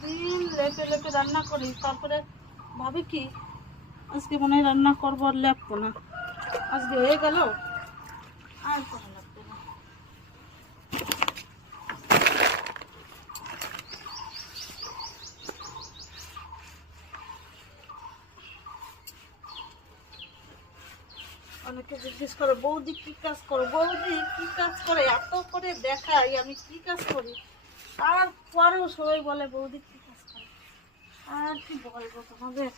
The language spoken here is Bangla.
সারাদিন লেপে লেপে রান্না করি, তারপরে ভাবি কি আজকে মনে হয় রান্না করবো আর লেপবো না, আজকে হয়ে গেল আর করা লাগবে না। অনেকে জিজ্ঞেস করে বৌদি কি কাজ করো, বৌদি কি কাজ করে, এত করে দেখাই আমি কি কাজ করি, তারপরেও সবাই বলে বৌদি কি কাজ করে। আর কি বলবো তোমাদের,